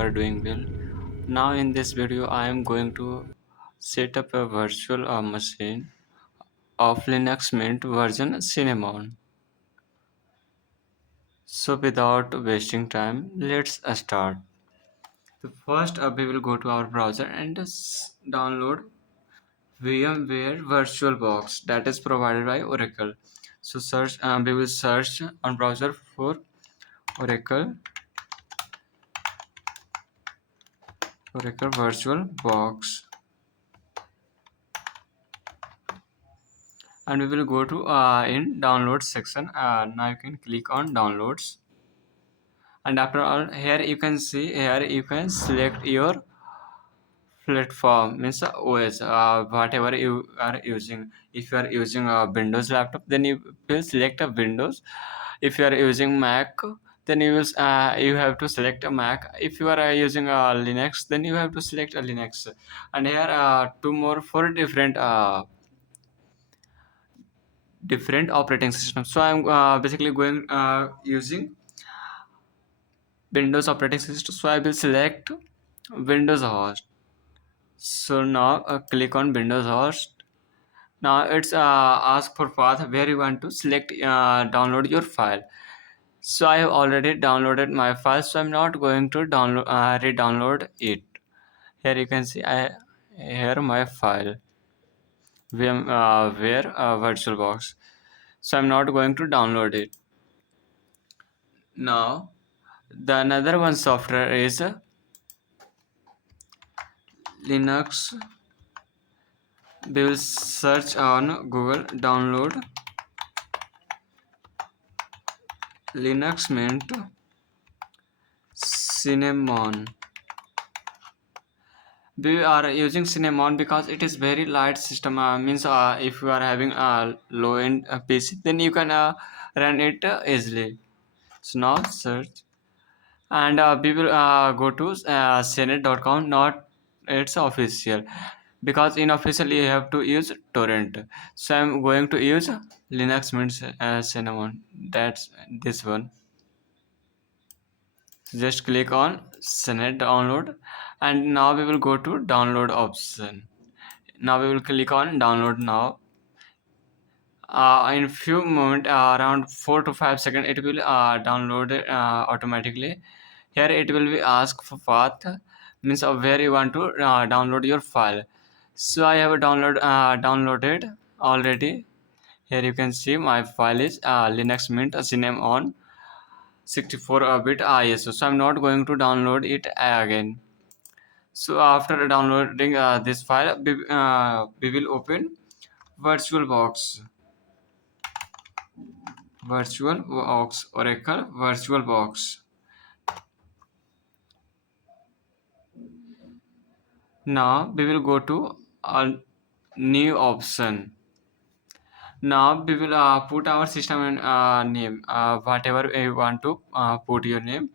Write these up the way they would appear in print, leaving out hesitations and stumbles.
are doing well. Now in this video I am going to set up a virtual machine of Linuxmint version Cinnamon. So without wasting time, let's start. So first we will go to our browser and download VMware VirtualBox that is provided by Oracle. So we will search on browser for Oracle VirtualBox, and we will go to in download section. Now you can click on downloads, and after all here you can see, here you can select your platform, means OS, whatever you are using. If you are using a Windows laptop, then you will select a Windows. If you are using Mac, then you have to select a Mac. If you are using a Linux, then you have to select a Linux. And here four different operating systems. So I'm basically going using Windows operating system. So I will select Windows host. So now click on Windows host. Now it's ask for path where you want to select download your file. So I have already downloaded my file, so I'm not going to download re-download it. Here you can see I here my file where VirtualBox. So I'm not going to download it. Now the another one software is Linux. We will search on Google, download Linuxmint Cinnamon. We are using Cinnamon because it is very light system. Means if you are having a low end PC, then you can run it easily. So now search, and we will go to senate.com. Not it's official, because in official you have to use torrent. So I'm going to use Linux Mint Cinnamon. That's this one. Just click on Senate download, and now we will go to download option. Now we will click on download now. In few moment, around 4 to 5 seconds, it will download it automatically. Here it will be ask for path, means of where you want to download your file. So I have downloaded already. Here you can see my file is Linux Mint Cinnamon 64-bit ISO. So I'm not going to download it again. So after downloading this file, we will open VirtualBox. Oracle VirtualBox. Now we will go to a new option. Now we will put our system name, whatever you want to put your name.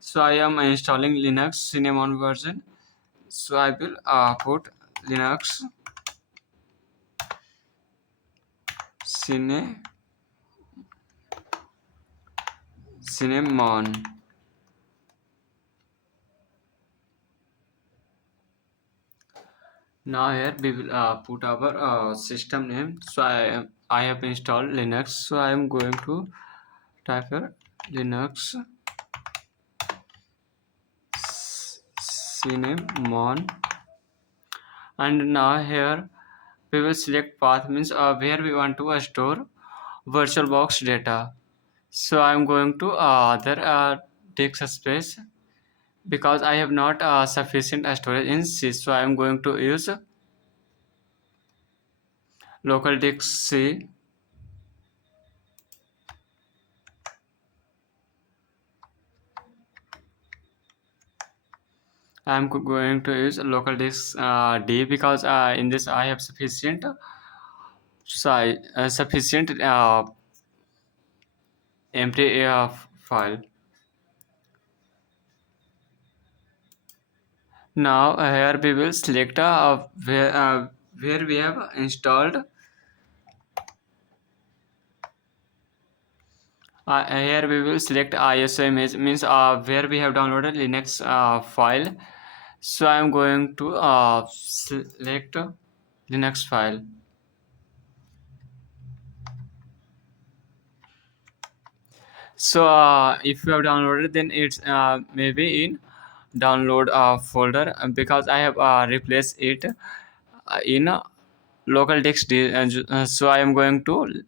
So I am installing Linux Cinnamon version. So I will put Linux Cinnamon. Now here we will put our system name. So I have installed Linux. So I am going to type here Linux Cinnamon, and now here we will select path, means where we want to store VirtualBox data. So I am going to other disk space, because I have not sufficient storage in C. So I am going to use local disk C. I am going to use local disk D, because in this I have sufficient size, sufficient empty file. Now here we will select where we have installed Here we will select ISO image, means where we have downloaded Linux file. So I am going to select Linux file. So if you have downloaded, then it's maybe in download folder, because I have replaced it in local disk D. So I am going to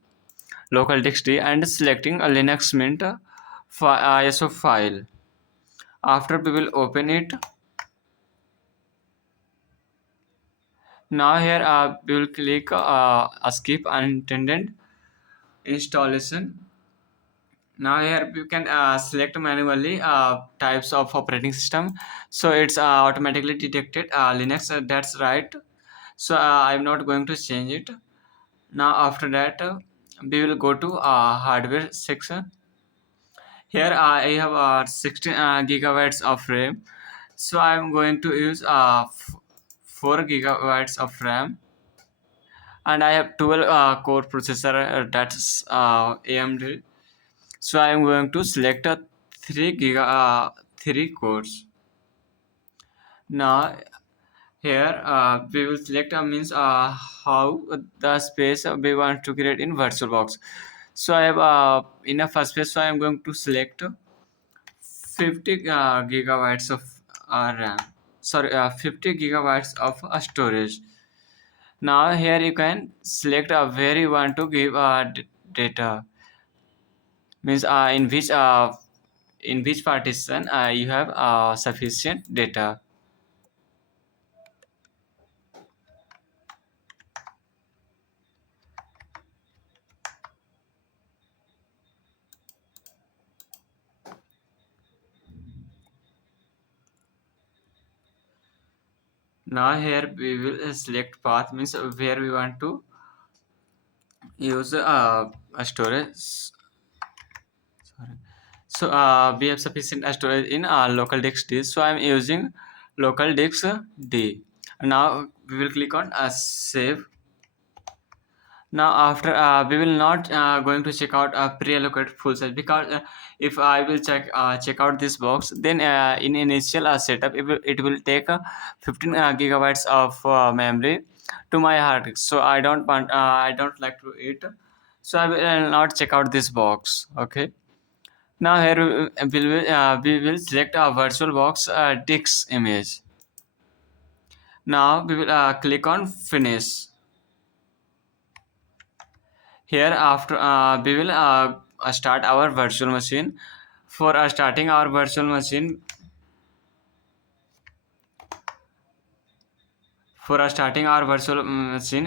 local disk D and selecting a Linuxmint ISO file. After we will open it. Now here we will click skip unintended installation. Now here you can select manually types of operating system. So it's automatically detected Linux. That's right. So I'm not going to change it. Now after that, we will go to hardware section. Here I have 16 gigabytes of RAM. So I'm going to use 4 gigabytes of RAM, and I have 12 core processor, that's AMD. So I am going to select a 3 cores. Now here we will select means how the space we want to create in VirtualBox. So I have enough space, so I am going to select 50 gigabytes of RAM. Sorry, 50 gigabytes of storage. Now here you can select where you want to give data, means in which partition you have sufficient data. Now here we will select path, means where we want to use a storage. Sorry. So we have sufficient storage in local disk D. So I am using local disk D. Now we will click on save. Now after we will not going to check out a pre-allocated full size, because if I will check out this box, then in initial setup it will take 15 gigabytes of memory to my hard disk. So I don't like to it, so I will not check out this box. Okay. Now here we will select a VirtualBox disk image. Now we will click on finish. Here after we will start our virtual machine. For starting our virtual machine,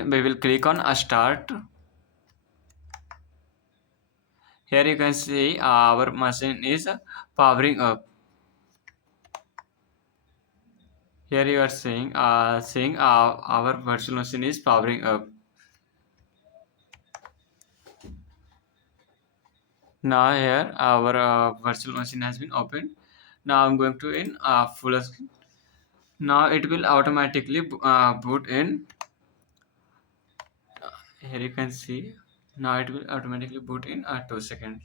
we will click on start. Here you can see our machine is powering up. Here you are seeing our virtual machine is powering up. Now here our virtual machine has been opened. Now I'm going to in full screen. Now it will automatically boot in. Here you can see. Now it will automatically boot in 2 seconds.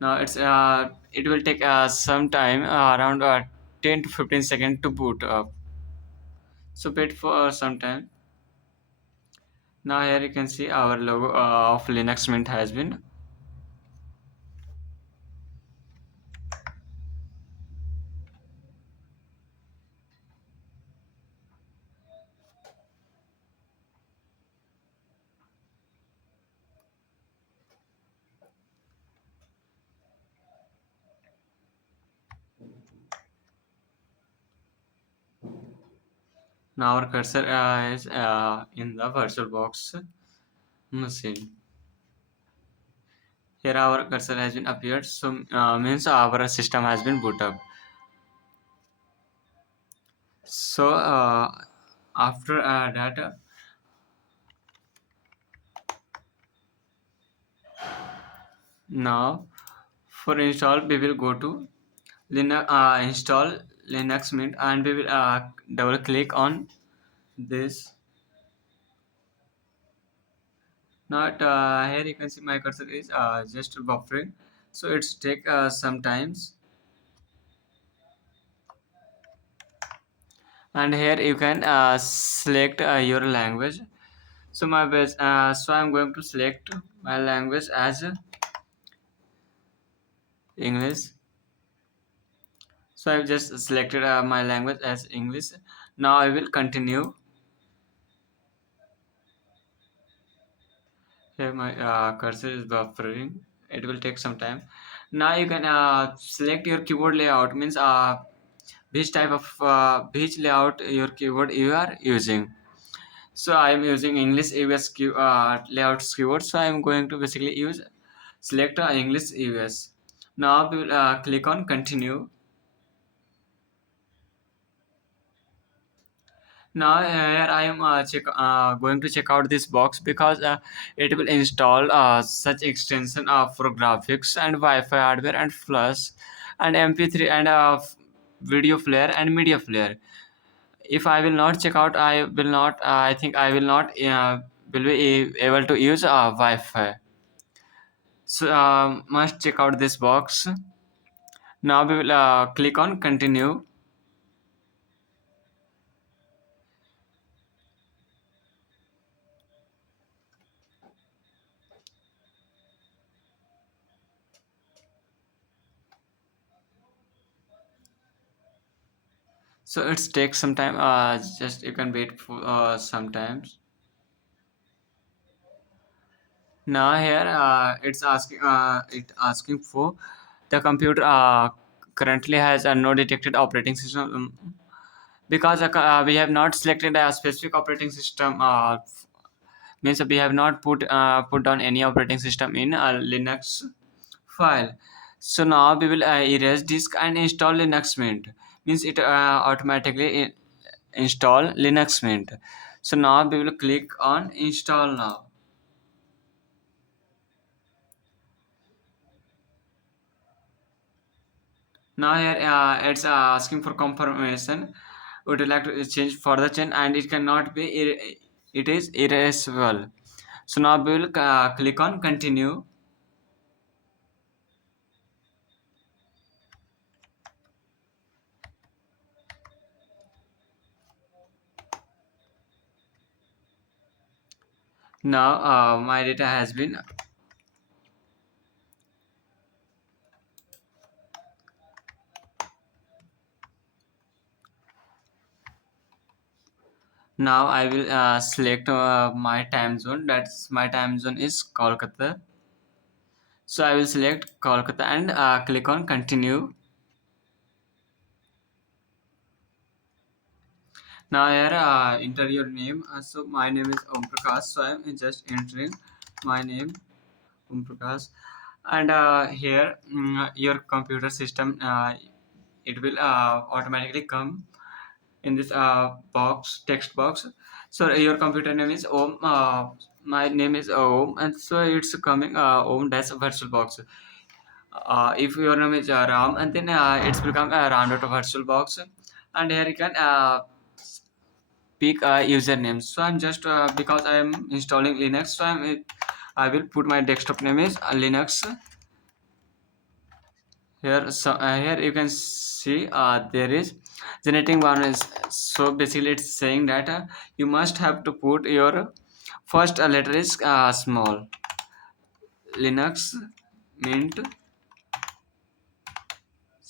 Now it will take some time, around 10 to 15 seconds to boot up. So wait for some time. Now here you can see our logo of Linux Mint has been. Now our cursor is in the VirtualBox machine. Here our cursor has been appeared, so means our system has been boot up. So after that, now for install we will go to install Linux Mint, and we will double click on this. Not here you can see my cursor is just buffering, so it's take some times. And here you can select your language. So my best so I'm going to select my language as English. So I've just selected my language as English. Now I will continue. Here my cursor is buffering, it will take some time. Now you can select your keyboard layout, means which type of which layout your keyboard you are using. So I am using English US layout keyboard, so I am going to basically use select English US. Now we will click on continue. Now here I am going to check out this box because it will install such extension for graphics and Wi-Fi hardware and flash and MP3 and video player and media player. If I will not check out, I will not. I think I will not will be able to use Wi-Fi. So must check out this box. Now we will click on continue. So it takes some time. Just you can wait for sometimes. Now here it asking for the computer currently has a no detected operating system, because we have not selected a specific operating system, means we have not put down any operating system in a Linux file. So now we will erase disk and install Linuxmint, means it automatically install Linuxmint. So now we will click on install now. Now here it's asking for confirmation. Would you like to change further change, and it cannot be it is irreversible. So now we will click on continue. Now my data has been. Now I will select my time zone. That's my time zone is Kolkata. So I will select Kolkata and click on continue. Now here enter your name. So my name is Om Prakash. So I am just entering my name, Om Prakash. And here your computer system it will automatically come in this box, text box. So your computer name is Om. My name is Om, and so it's coming Om dash virtual box. If your name is Ram, and then it's become a Ram dot virtual box, and here you can pick a username. So I'm just because I am installing Linux, so I will put my desktop name is Linux. Here so here you can see there is generating boundaries. So basically it's saying that you must have to put your first letter is small. Linux Mint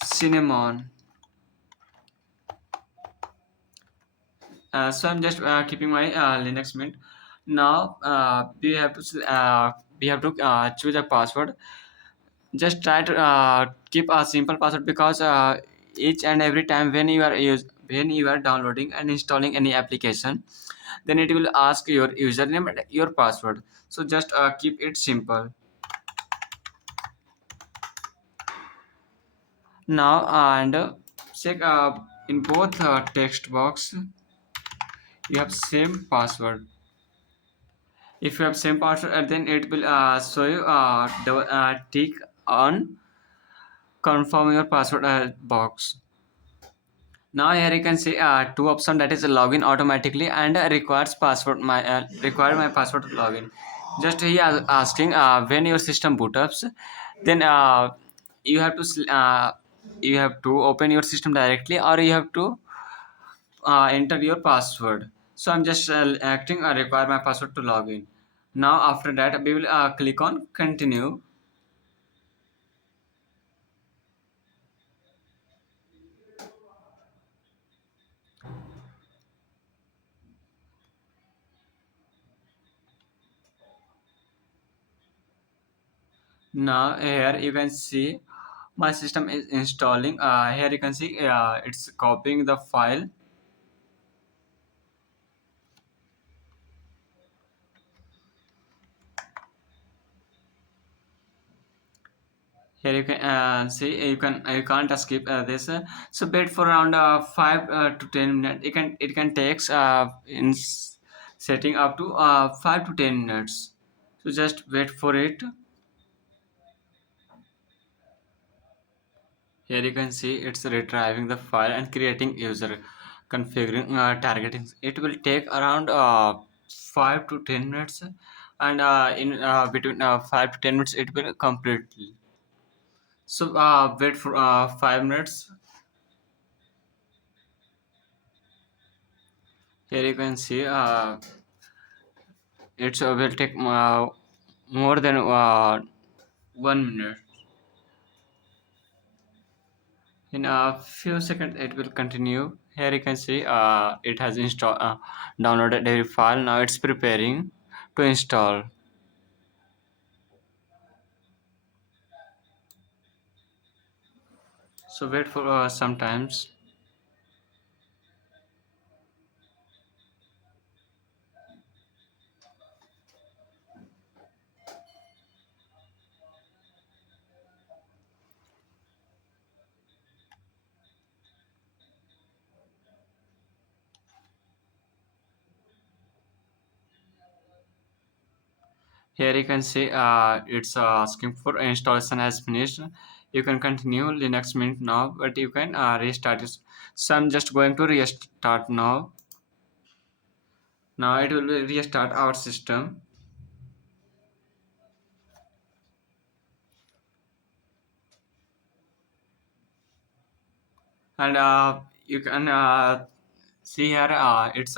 Cinnamon. So I'm just keeping my Linux Mint. Now we have to choose a password. Just try to keep a simple password, because each and every time when you are downloading and installing any application, then it will ask your username and your password. So just keep it simple. Now and check in both text box you have same password. If you have same password, then it will show you tick on confirm your password box. Now here you can see two options, that is login automatically and requires password, my require my password to login. Just he is asking when your system boot ups, then you have to you have to open your system directly, or you have to enter your password. So I'm just acting require my password to log in. Now after that we will click on continue. Now here you can see my system is installing. Here you can see it's copying the file. Here you can see you can't skip this. So wait for around 5 to 10 minutes. It can takes setting up to 5 to 10 minutes. So just wait for it. Here you can see it's retrieving the file and creating user, configuring targeting. It will take around 5 to 10 minutes, and in between 5 to 10 minutes it will completely. So wait for 5 minutes. Here you can see it will take more than 1 minute. In a few seconds, it will continue. Here you can see it has installed, downloaded every file. Now it's preparing to install. So wait for some times. Here you can see it's asking for installation has finished. You can continue Linuxmint now, but you can restart it. So I'm just going to restart now. Now it will restart our system. And you can see here it's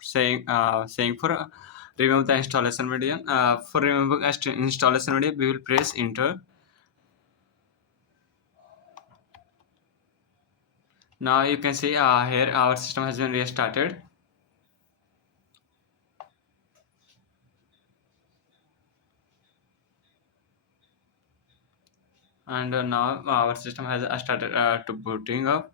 saying for remove the installation video. For removing installation video, we will press enter. Now you can see here our system has been restarted. And now our system has started to booting up.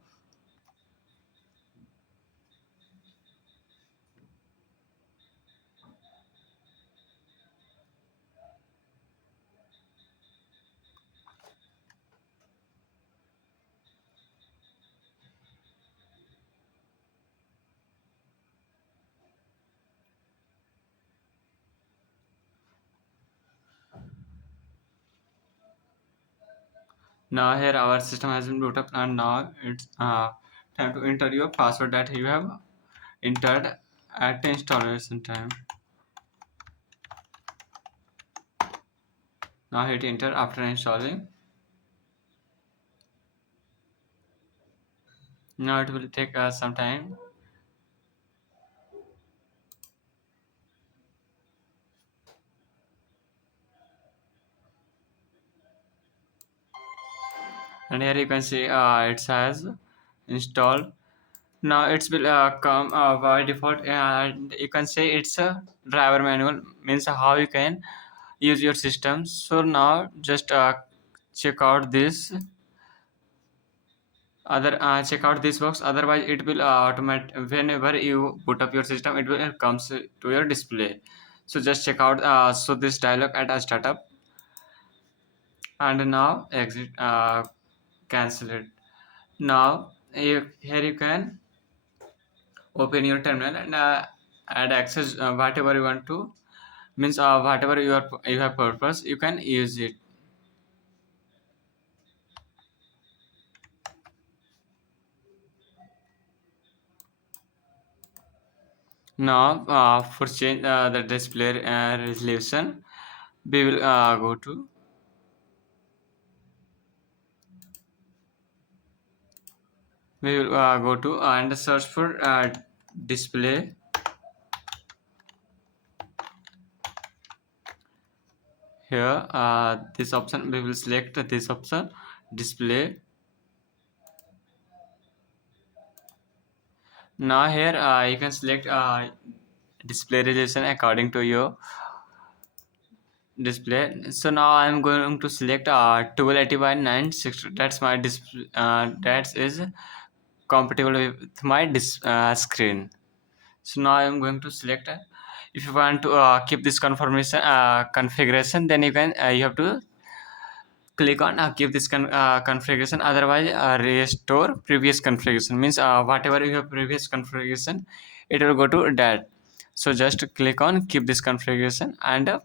Now here our system has been boot up, and now it's time to enter your password that you have entered at the installation time. Now hit enter after installing. Now it will take some time. And here you can see it has installed. Now it will come by default, and you can say it's a driver manual, means how you can use your system. So now just check out this check out this box, otherwise it will automate whenever you boot up your system, it will comes to your display. So just check out so this dialog at a startup, and now exit, cancel it. Now here you can open your terminal and add access whatever you want to, means whatever you have purpose, you can use it. Now, for change the display resolution, we will go to and search for display. Here, this option we will select this option, display. Now here you can select display resolution according to your display. So now I am going to select 1280 by 960. That's my display. That is compatible with my screen. So now I am going to select. If you want to keep this configuration, then you have to click on keep this configuration. Otherwise, restore previous configuration means whatever you have previous configuration, it will go to that. So just click on keep this configuration and